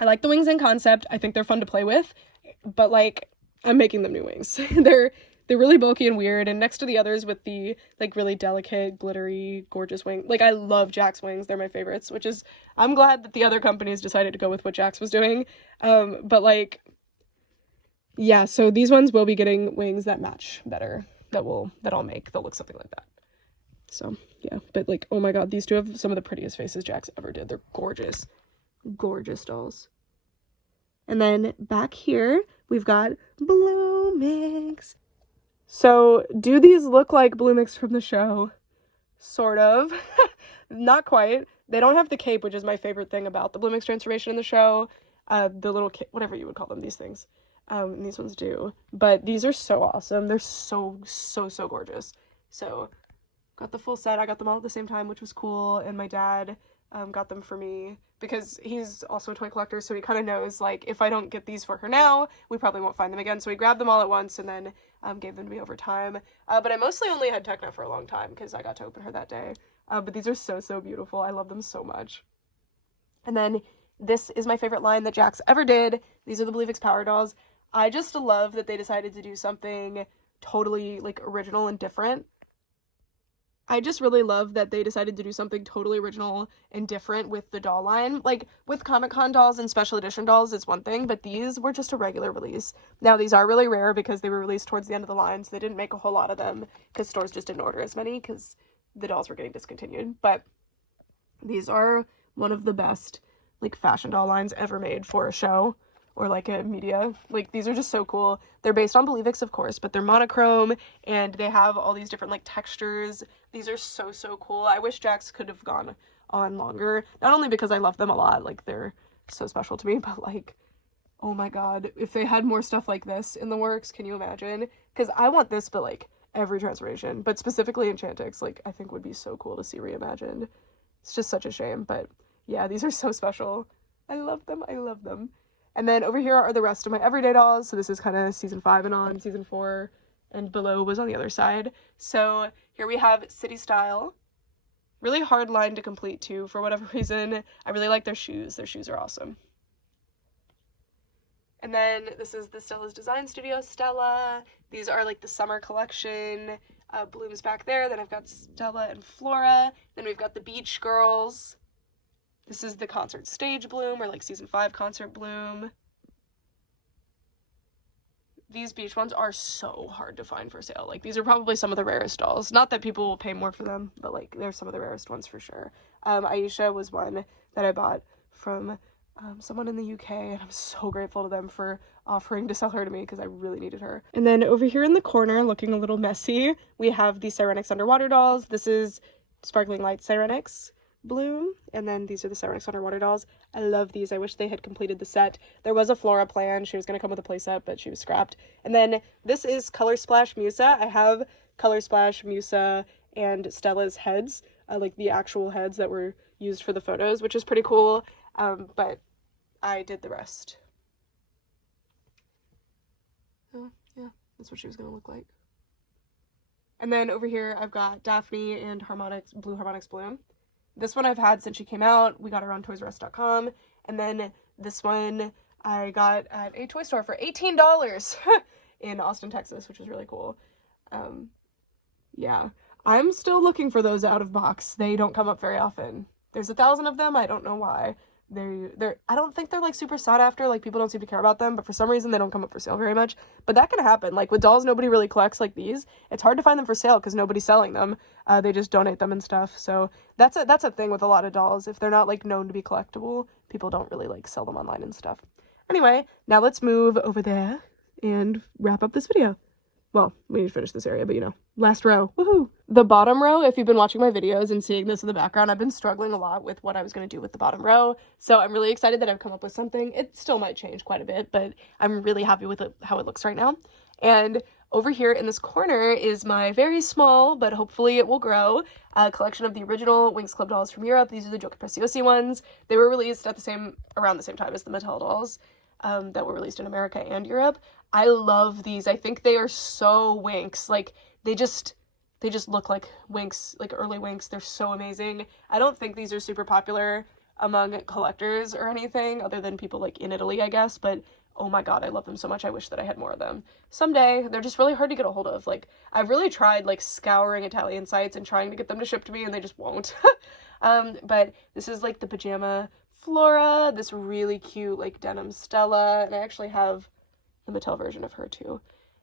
I like the wings in concept. I think they're fun to play with, but like, I'm making them new wings. They're really bulky and weird, and next to the others with the like really delicate, glittery, gorgeous wing. Like, I love Jakks wings. They're my favorites, which is, I'm glad that the other companies decided to go with what Jakks was doing. But like, yeah, so these ones will be getting wings that match better, that I'll make. They'll look something like that. So, yeah, but like, oh my god, these two have some of the prettiest faces Jakks ever did. They're gorgeous. Gorgeous dolls. And then back here, we've got Winx. So, do these look like Winx from the show? Sort of. Not quite. They don't have the cape, which is my favorite thing about the Winx transformation in the show. The little whatever you would call them, these things. And these ones do. But these are so awesome. They're so gorgeous. So, got the full set. I got them all at the same time, which was cool. And my dad got them for me because he's also a toy collector, so he kind of knows, like, if I don't get these for her now, we probably won't find them again. So he grabbed them all at once and then gave them to me over time. But I mostly only had Techna for a long time because I got to open her that day. But these are so beautiful. I love them so much. And then this is my favorite line that Jakks ever did. These are the Winx Power Dolls. I just love that they decided to do something totally, like, original and different. I just really love that they decided to do something totally original and different with the doll line. Like, with Comic-Con dolls and special edition dolls, it's one thing, but these were just a regular release. Now, these are really rare because they were released towards the end of the line, so they didn't make a whole lot of them because stores just didn't order as many because the dolls were getting discontinued. But these are one of the best, like, fashion doll lines ever made for a show or like a media. Like, these are just so cool. They're based on Winx, of course, but they're monochrome and they have all these different like textures. These are so cool. I wish Jakks could have gone on longer, not only because I love them a lot, like they're so special to me, but like, oh my god, if they had more stuff like this in the works, can you imagine? Because I want this, but like every transformation, but specifically enchantix, like, I think would be so cool to see reimagined. It's just such a shame, but yeah, these are so special. I love them. And then over here are the rest of my everyday dolls. So this is kind of season 5 and on. Season 4 and below was on the other side. So here we have City Style. Really hard line to complete too, for whatever reason. I really like their shoes. Their shoes are awesome. And then this is the Stella's Design Studio Stella. These are like the summer collection. Bloom's back there. Then I've got Stella and Flora. Then we've got the Beach Girls. This is the concert stage Bloom, or like season 5 concert Bloom. These beach ones are so hard to find for sale. Like, these are probably some of the rarest dolls. Not that people will pay more for them, but like, they're some of the rarest ones for sure. Aisha was one that I bought from someone in the UK, and I'm so grateful to them for offering to sell her to me because I really needed her. And then over here in the corner, looking a little messy, we have the Sirenix underwater dolls. This is Sparkling Light Sirenix Bloom, and then these are the Sirenix underwater dolls. I love these. I wish they had completed the set. There was a Flora plan. She was going to come with a playset, but she was scrapped. And then this is Color Splash Musa. I have Color Splash Musa and Stella's heads, like the actual heads that were used for the photos, which is pretty cool, but I did the rest. So yeah, that's what she was going to look like. And then over here I've got Daphne and Blue Harmonix Bloom. This one I've had since she came out. We got her on ToysRUs.com. And then this one I got at a toy store for $18 in Austin, Texas, which was really cool. Yeah. I'm still looking for those out of box. They don't come up very often. There's 1,000 of them. I don't know why. I don't think they're like super sought after, like people don't seem to care about them, but for some reason they don't come up for sale very much. But that can happen. Like with dolls nobody really collects like these, it's hard to find them for sale because nobody's selling them. They just donate them and stuff. So that's a thing with a lot of dolls. If they're not like known to be collectible, people don't really like sell them online and stuff. Anyway, now let's move over there and wrap up this video. well, we need to finish this area, but you know, last row, woohoo! The bottom row, if you've been watching my videos and seeing this in the background, I've been struggling a lot with what I was going to do with the bottom row, so I'm really excited that I've come up with something. It still might change quite a bit, but I'm really happy with it, how it looks right now. And over here in this corner is my very small, but hopefully it will grow, collection of the original Winx Club dolls from Europe. These are the Giochi preziosi ones. They were released at around the same time as the Mattel dolls that were released in America and Europe. I love these. I think they are so Winx. Like, they just look like Winx, like early Winx. They're so amazing. I don't think these are super popular among collectors or anything, other than people like in Italy, I guess, but oh my god, I love them so much. I wish that I had more of them. Someday. They're just really hard to get a hold of. Like, I've really tried, like, scouring Italian sites and trying to get them to ship to me, and they just won't. But this is, like, the pajama Flora, this really cute, like, denim Stella, and I actually have the Mattel version of her, too.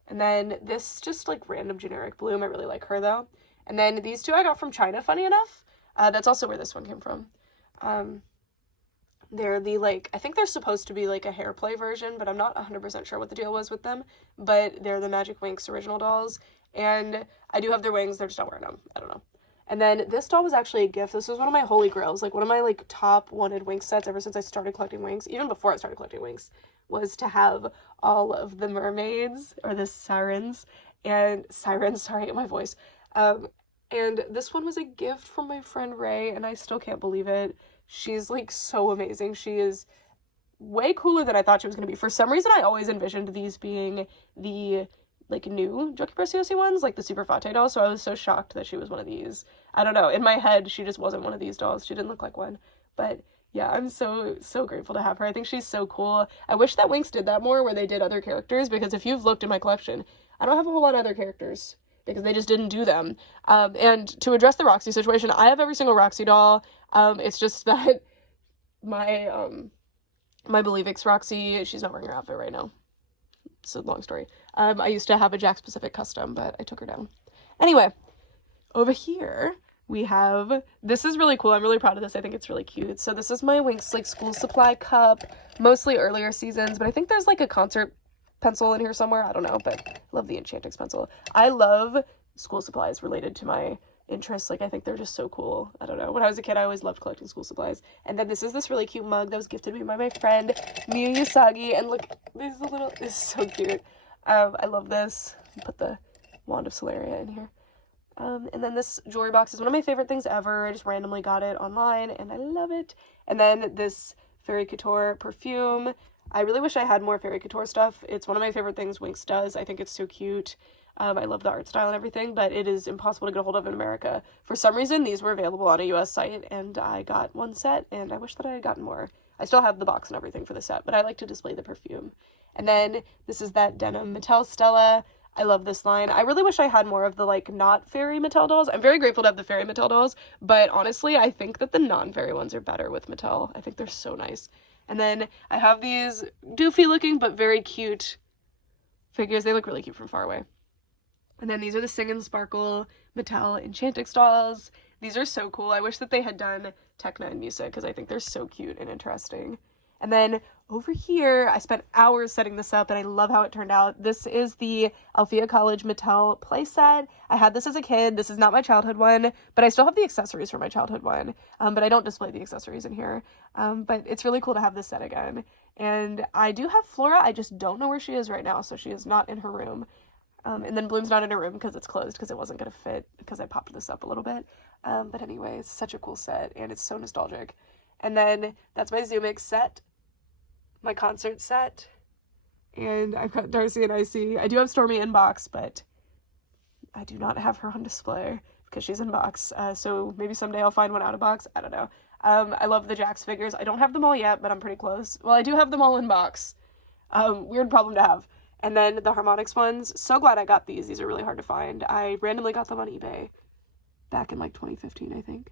And then this just, like, random generic Bloom. I really like her, though. And then these two I got from China, funny enough. That's also where this one came from. They're the, like, I think they're supposed to be, like, a hair play version, but I'm not 100% sure what the deal was with them. But they're the Magic Winx original dolls, and I do have their wings, they're just not wearing them. I don't know. And then this doll was actually a gift. This was one of my holy grails, like, one of my, like, top wanted Winx sets ever since I started collecting Winx, even before I started collecting Winx, was to have all of the mermaids, or the sirens, sorry, my voice. And this one was a gift from my friend Ray, and I still can't believe it. She's, like, so amazing. She is way cooler than I thought she was going to be. For some reason, I always envisioned these being the, like, new Giochi preziosi ones, like the Super Fate doll, so I was so shocked that she was one of these. I don't know. In my head, she just wasn't one of these dolls. She didn't look like one. But, yeah, I'm so grateful to have her. I think she's so cool. I wish that Winx did that more, where they did other characters, because if you've looked in my collection, I don't have a whole lot of other characters, because they just didn't do them. And to address the Roxy situation, I have every single Roxy doll. It's just that my Believe X Roxy, she's not wearing her outfit right now. It's a long story. I used to have a Jakks specific custom, but I took her down. Anyway, over here we have, this is really cool. I'm really proud of this. I think it's really cute. So this is my Winx, like, school supply cup, mostly earlier seasons, but I think there's, like, a concert pencil in here somewhere. I don't know, but I love the enchantix pencil. I love school supplies related to my interests. Like, I think they're just so cool. I don't know. When I was a kid, I always loved collecting school supplies. And then this is this really cute mug that was gifted to me by my friend Miyu Usagi. And look, this is so cute. I love this. Put the wand of Celeria in here. And then this jewelry box is one of my favorite things ever. I just randomly got it online and I love it. And then this Fairy Couture perfume. I really wish I had more Fairy Couture stuff. It's one of my favorite things Winx does. I think it's so cute. I love the art style and everything, but it is impossible to get a hold of in America. For some reason, these were available on a US site, and I got one set, and I wish that I had gotten more. I still have the box and everything for the set, but I like to display the perfume. And then this is that denim Mattel Stella. I love this line. I really wish I had more of the, like, not fairy Mattel dolls. I'm very grateful to have the fairy Mattel dolls, but honestly, I think that the non-fairy ones are better with Mattel. I think they're so nice. And then I have these doofy looking but very cute figures. They look really cute from far away. And then these are the Sing and Sparkle Mattel enchantix dolls. These are so cool. I wish that they had done Tekna and Musa, because I think they're so cute and interesting. And then over here, I spent hours setting this up, and I love how it turned out. This is the Althea College Mattel playset. I had this as a kid. This is not my childhood one, but I still have the accessories for my childhood one. But I don't display the accessories in here. But it's really cool to have this set again. And I do have Flora. I just don't know where she is right now, so she is not in her room. And then Bloom's not in her room because it's closed, because it wasn't going to fit, because I popped this up a little bit. But anyway, it's such a cool set, and it's so nostalgic. And then that's my Zoomix set, my concert set, and I've got Darcy and Icy. I do have Stormy in box, but I do not have her on display because she's in box. So maybe someday I'll find one out of box. I don't know. I love the Jakks figures. I don't have them all yet, but I'm pretty close. Well, I do have them all in box. Weird problem to have. And then the Harmonix ones. So glad I got these. These are really hard to find. I randomly got them on eBay back in, like, 2015, I think.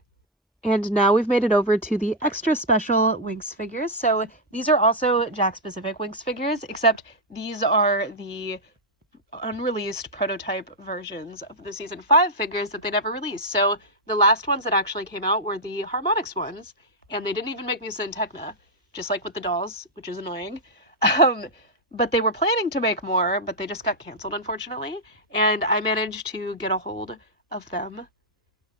And now we've made it over to the extra special Winx figures. So these are also Jakks-specific Winx figures, except these are the unreleased prototype versions of the Season 5 figures that they never released. So the last ones that actually came out were the Harmonix ones, and they didn't even make Musa and Tekna, just like with the dolls, which is annoying. but they were planning to make more, but they just got canceled, unfortunately, and I managed to get a hold of them,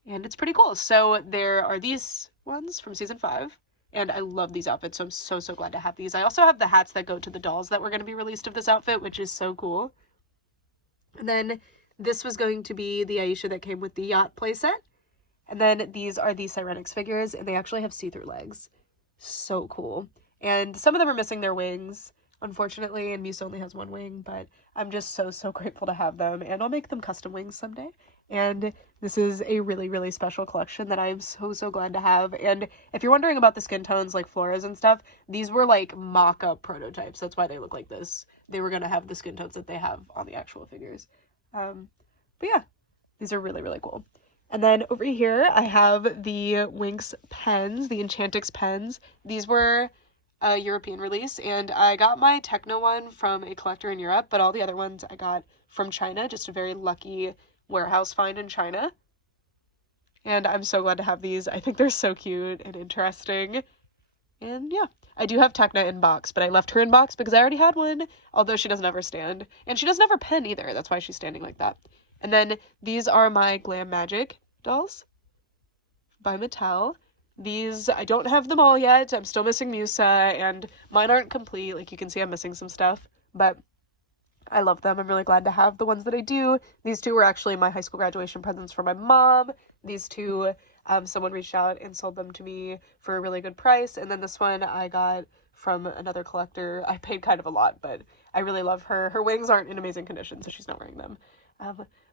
and it's pretty cool. So there are these ones from season 5, and I love these outfits, so I'm so, so glad to have these. I also have the hats that go to the dolls that were going to be released of this outfit, which is so cool. And then this was going to be the Aisha that came with the yacht playset. And then these are the Sirenix figures, and they actually have see-through legs. So cool. And some of them are missing their wings, unfortunately, and Musa only has one wing, but I'm just so, so grateful to have them, and I'll make them custom wings someday. And this is a really, really special collection that I am so, so glad to have. And if you're wondering about the skin tones, like Flora's and stuff, these were like mock-up prototypes. That's why they look like this. They were going to have the skin tones that they have on the actual figures. But yeah, these are really, really cool. And then over here, I have the Winx pens, the enchantix pens. These were a European release, and I got my Techno one from a collector in Europe, but all the other ones I got from China, just a very lucky warehouse find in China. And I'm so glad to have these. I think they're so cute and interesting. And yeah, I do have Techna in box, but I left her in box because I already had one, although she doesn't ever stand. And she doesn't have her pen either. That's why she's standing like that. And then these are my Glam Magic dolls by Mattel. These, I don't have them all yet. I'm still missing Musa, and mine aren't complete. Like, you can see I'm missing some stuff, but I love them. I'm really glad to have the ones that I do. These two were actually my high school graduation presents for my mom. These two, someone reached out and sold them to me for a really good price. And then this one I got from another collector. I paid kind of a lot, but I really love her. Her wings aren't in amazing condition, so she's not wearing them.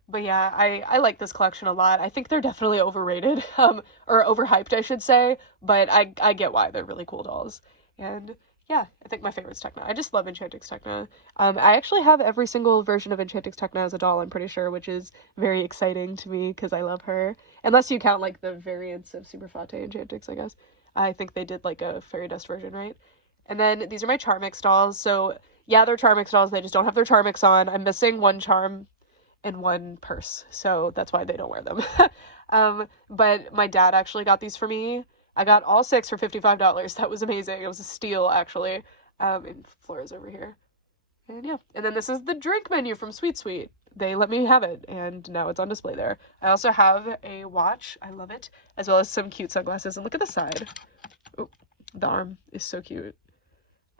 But yeah, I like this collection a lot. I think they're definitely overrated, or overhyped, I should say, but I get why. They're really cool dolls. And yeah, I think my favorite's Techna. I just love enchantix Techna. I actually have every single version of enchantix Techna as a doll, I'm pretty sure, which is very exciting to me because I love her. Unless you count, like, the variants of Superfate enchantix, I guess. I think they did, like, a fairy dust version, right? And then these are my Charmix dolls. So yeah, they're Charmix dolls. They just don't have their Charmix on. I'm missing one charm and one purse, so that's why they don't wear them. But my dad actually got these for me. I got all 6 for $55. That was amazing. It was a steal, actually. And Flora's over here. And yeah. And then this is the drink menu from Sweet Sweet. They let me have it, and now it's on display there. I also have a watch. I love it. As well as some cute sunglasses. And look at the side. Oh, the arm is so cute.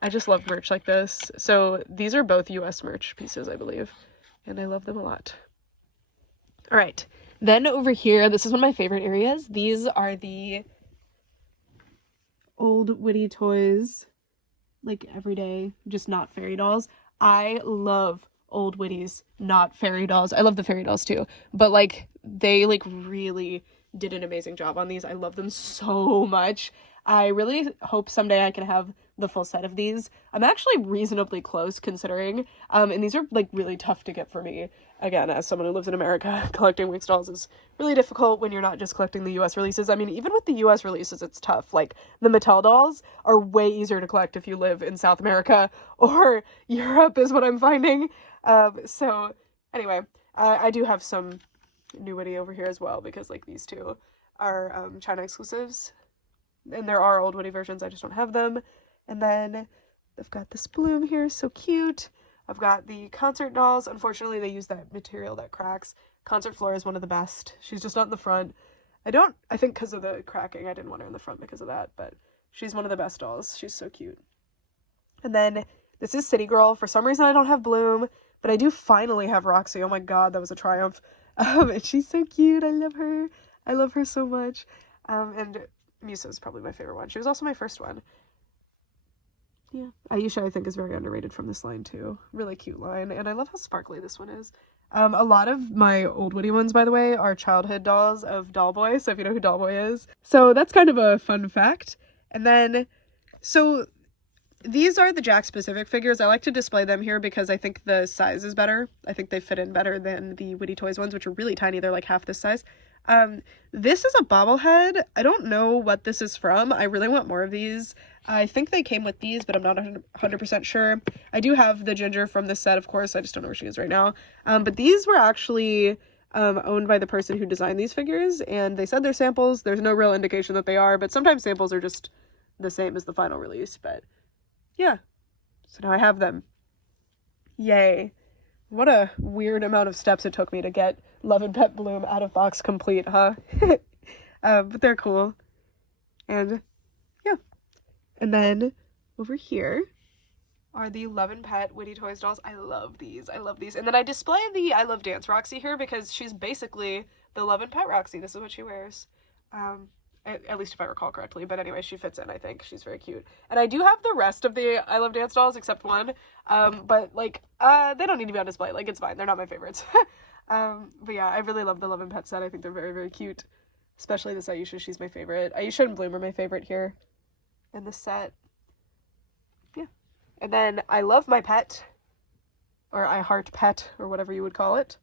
I just love merch like this. So these are both US merch pieces, I believe. And I love them a lot. All right. Then over here, this is one of my favorite areas. These are the old Witty toys, like everyday, just not fairy dolls. I love old Witties, not fairy dolls. I love the fairy dolls too, but like they like really did an amazing job on these. I love them so much. I really hope someday I can have the full set of these. I'm actually reasonably close considering, and these are like really tough to get for me. Again, as someone who lives in America, collecting Winx dolls is really difficult when you're not just collecting the US releases. I mean, even with the US releases, it's tough. Like, the Mattel dolls are way easier to collect if you live in South America or Europe is what I'm finding. So anyway, I do have some new Witty over here as well because like these two are China exclusives. And there are old Witty versions, I just don't have them. And then I've got this bloom here, so cute. I've got the concert dolls. Unfortunately, they use that material that cracks. Concert Flora is one of the best. She's just not in the front. I think because of the cracking, I didn't want her in the front because of that, but she's one of the best dolls. She's so cute. And then this is City Girl. For some reason, I don't have Bloom, but I do finally have Roxy. Oh my god, that was a triumph. And she's so cute. I love her. I love her so much. And Musa is probably my favorite one. She was also my first one. Yeah. Aisha, I think, is very underrated from this line, too. Really cute line. And I love how sparkly this one is. A lot of my old Witty ones, by the way, are childhood dolls of Dollboy, so if you know who Dollboy is. So that's kind of a fun fact. And then, so these are the Jakks specific figures. I like to display them here because I think the size is better. I think they fit in better than the Witty Toys ones, which are really tiny. They're like half this size. This is a bobblehead. I don't know what this is from. I really want more of these. I think they came with these, but I'm not 100% sure. I do have the Ginger from this set, of course. I just don't know where she is right now. But these were actually owned by the person who designed these figures, and they said they're samples. There's no real indication that they are, but sometimes samples are just the same as the final release. But yeah, so now I have them. Yay. What a weird amount of steps it took me to get Love and Pet Bloom out of box complete, huh? But they're cool. And yeah. And then over here are the Love and Pet Witty Toys dolls. I love these. I love these. And then I display the I Love Dance Roxy here because she's basically the Love and Pet Roxy. This is what she wears. At least if I recall correctly. But anyway, she fits in, I think. She's very cute. And I do have the rest of the I Love Dance dolls except one. But like, they don't need to be on display. Like, it's fine. They're not my favorites. But yeah, I really love the Love and Pet set. I think they're very, very cute. Especially this Aisha. She's my favorite. Aisha and Bloom are my favorite here in this set. Yeah. And then I Love My Pet. Or I Heart Pet. Or whatever you would call it.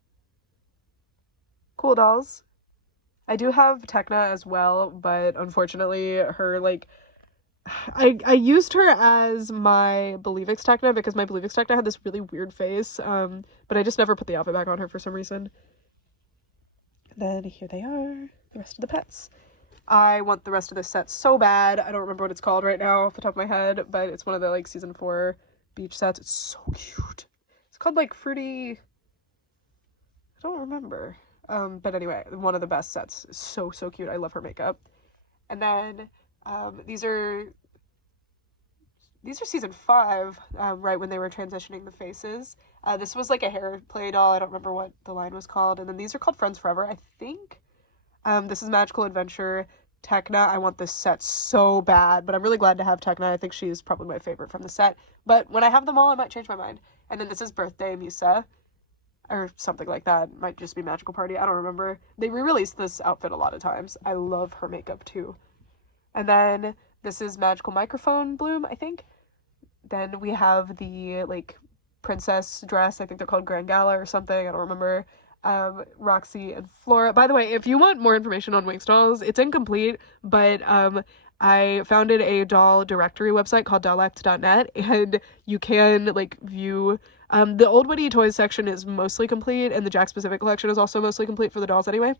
Cool dolls. I do have Tekna as well, but unfortunately her, like, I used her as my Believix Tekna because my Believix Tekna had this really weird face, but I just never put the outfit back on her for some reason. And then here they are, the rest of the pets. I want the rest of this set so bad. I don't remember what it's called right now off the top of my head, but it's one of the, like, season 4 beach sets. It's so cute. It's called, like, Fruity... I don't remember. But anyway, one of the best sets. So, so cute. I love her makeup. And then, these are season 5, right when they were transitioning the faces. This was like a hair play doll. I don't remember what the line was called. And then these are called Friends Forever, I think. This is Magical Adventure Tekna. I want this set so bad, but I'm really glad to have Tekna. I think she's probably my favorite from the set. But when I have them all, I might change my mind. And then this is Birthday Musa. Or something like that. It might just be Magical Party. I don't remember. They re-released this outfit a lot of times. I love her makeup too. And then this is Magical Microphone Bloom, I think. Then we have the, like, princess dress. I think they're called Grand Gala or something. I don't remember. Roxy and Flora. By the way, if you want more information on Winx dolls, it's incomplete, but I founded a doll directory website called dollect.net, and you can, like, view... the old Witty Toys section is mostly complete, and the Jakks Pacific collection is also mostly complete for the dolls anyway.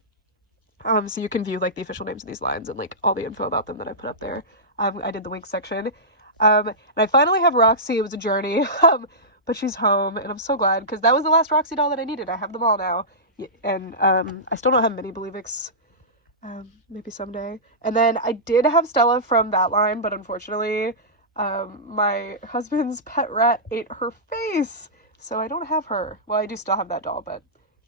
So you can view, like, the official names of these lines and, like, all the info about them that I put up there. I did the Winx section. And I finally have Roxy. It was a journey, but she's home, and I'm so glad, because that was the last Roxy doll that I needed. I have them all now. And I still don't have many Believix. Maybe someday. And then I did have Stella from that line, but unfortunately, my husband's pet rat ate her face. So I don't have her. Well, I do still have that doll, but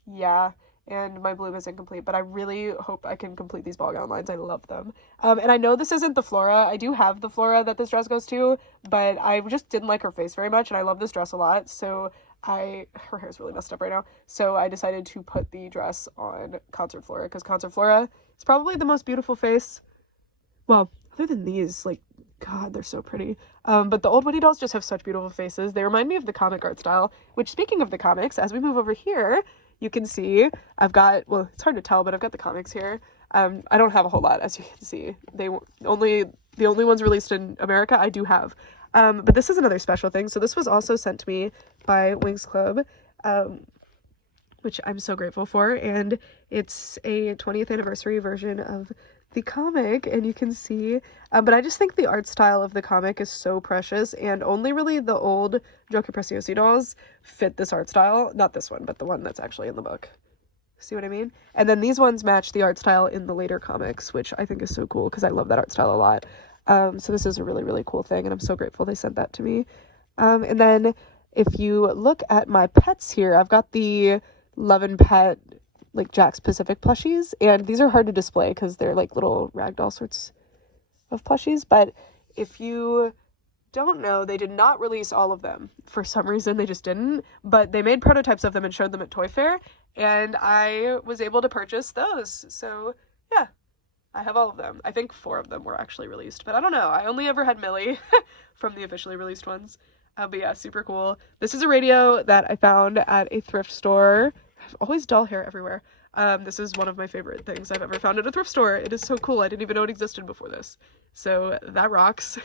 yeah. And my Bloom is incomplete, but I really hope I can complete these ball gown lines. I love them. And I know this isn't the Flora. I do have the Flora that this dress goes to, but I just didn't like her face very much, and I love this dress a lot. So her hair's really messed up right now. So I decided to put the dress on Concert Flora, because Concert Flora is probably the most beautiful face. Well, other than these, like, God, they're so pretty. But the old Witty dolls just have such beautiful faces. They remind me of the comic art style, which, speaking of the comics, as we move over here, you can see I've got, well, it's hard to tell, but I've got the comics here. I don't have a whole lot, as you can see. The only ones released in America I do have. But this is another special thing. So this was also sent to me by Winx Club, which I'm so grateful for. And it's a 20th anniversary version of the comic, and you can see, but I just think the art style of the comic is so precious, and only really the old Giochi preziosi dolls fit this art style. Not this one, but the one that's actually in the book. See what I mean? And then these ones match the art style in the later comics, which I think is so cool, because I love that art style a lot. So this is a really, really cool thing, and I'm so grateful they sent that to me. And then if you look at my pets here, I've got the Love and Pet, like, Jakks Pacific plushies, and these are hard to display because they're like little ragdoll sorts of plushies, but if you don't know, they did not release all of them. For some reason, they just didn't, but they made prototypes of them and showed them at Toy Fair, and I was able to purchase those. So yeah, I have all of them. I think 4 of them were actually released, but I don't know. I only ever had Millie from the officially released ones. But yeah, super cool. This is a radio that I found at a thrift store. I have always doll hair everywhere. This is one of my favorite things I've ever found at a thrift store. It is so cool. I didn't even know it existed before this. So that rocks.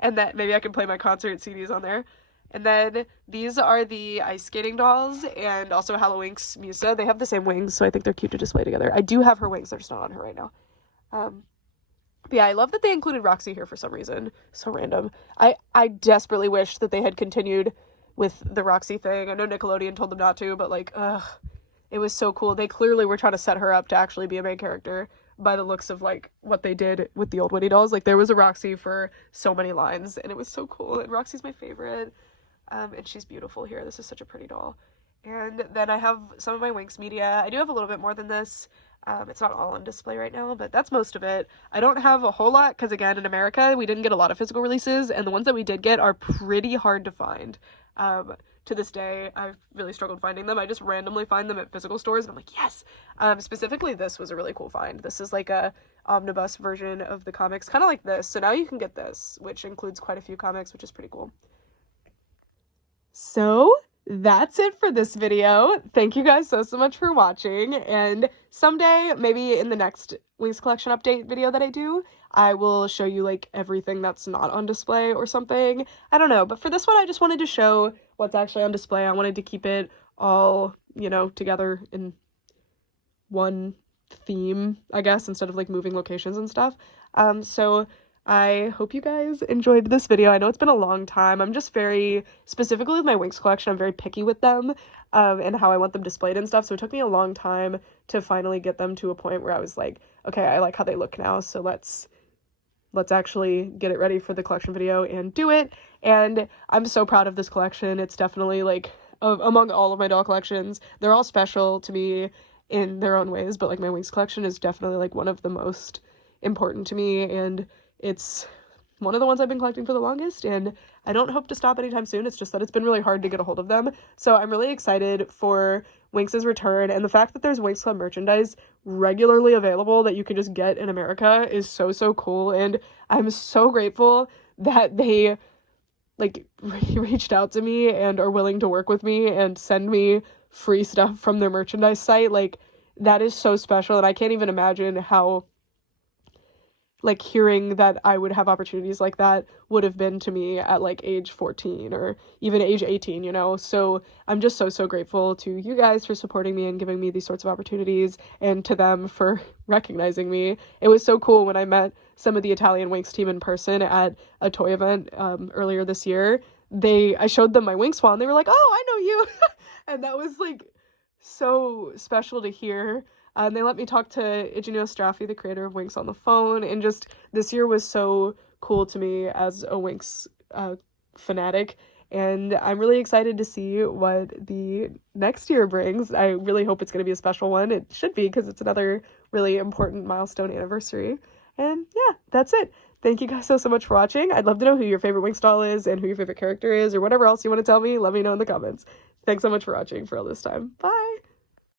And that maybe I can play my concert CDs on there. And then these are the ice skating dolls, and also Halloween's Musa. They have the same wings, so I think they're cute to display together. I do have her wings. They're just not on her right now. But yeah, I love that they included Roxy here for some reason. So random. I desperately wish that they had continued with the Roxy thing. I know Nickelodeon told them not to, but like, ugh, it was so cool. They clearly were trying to set her up to actually be a main character by the looks of like what they did with the old Witty dolls. Like there was a Roxy for so many lines and it was so cool, and Roxy's my favorite. And she's beautiful here. This is such a pretty doll. And then I have some of my Winx media. I do have a little bit more than this. It's not all on display right now, but that's most of it. I don't have a whole lot because, again, in America, we didn't get a lot of physical releases, and the ones that we did get are pretty hard to find. To this day, I've really struggled finding them. I just randomly find them at physical stores, and I'm like, yes! Specifically, this was a really cool find. This is like a omnibus version of the comics, kind of like this. So now you can get this, which includes quite a few comics, which is pretty cool. So that's it for this video. Thank you guys so much for watching, and someday, maybe in the next Winx collection update video that I do, I will show you like everything that's not on display or something. I don't know, but for this one I just wanted to show what's actually on display. I wanted to keep it all, you know, together in one theme, I guess, instead of like moving locations and stuff. So I hope you guys enjoyed this video. I know it's been a long time. I'm just very, specifically with my Winx collection, I'm very picky with them and how I want them displayed and stuff. So it took me a long time to finally get them to a point where I was like, okay, I like how they look now. So let's actually get it ready for the collection video and do it. And I'm so proud of this collection. It's definitely like among all of my doll collections, they're all special to me in their own ways, but like my Winx collection is definitely like one of the most important to me, and it's one of the ones I've been collecting for the longest, and I don't hope to stop anytime soon. It's just that it's been really hard to get a hold of them. So I'm really excited for Winx's return, and the fact that there's Winx Club merchandise regularly available that you can just get in America is so, so cool, and I'm so grateful that they like reached out to me and are willing to work with me and send me free stuff from their merchandise site. Like, that is so special, and I can't even imagine how like hearing that I would have opportunities like that would have been to me at like age 14 or even age 18, you know? So I'm just so, so grateful to you guys for supporting me and giving me these sorts of opportunities, and to them for recognizing me. It was so cool when I met some of the Italian Winx team in person at a toy event earlier this year. I showed them my Winx wall and they were like, oh, I know you. And that was like so special to hear. They let me talk to Eugenio Straffi, the creator of Winx, on the phone, and just this year was so cool to me as a Winx fanatic, and I'm really excited to see what the next year brings. I really hope it's going to be a special one. It should be, because it's another really important milestone anniversary. And yeah, that's it. Thank you guys so much for watching. I'd love to know who your favorite Winx doll is and who your favorite character is, or whatever else you want to tell me. Let me know in the comments. Thanks so much for watching for all this time. Bye!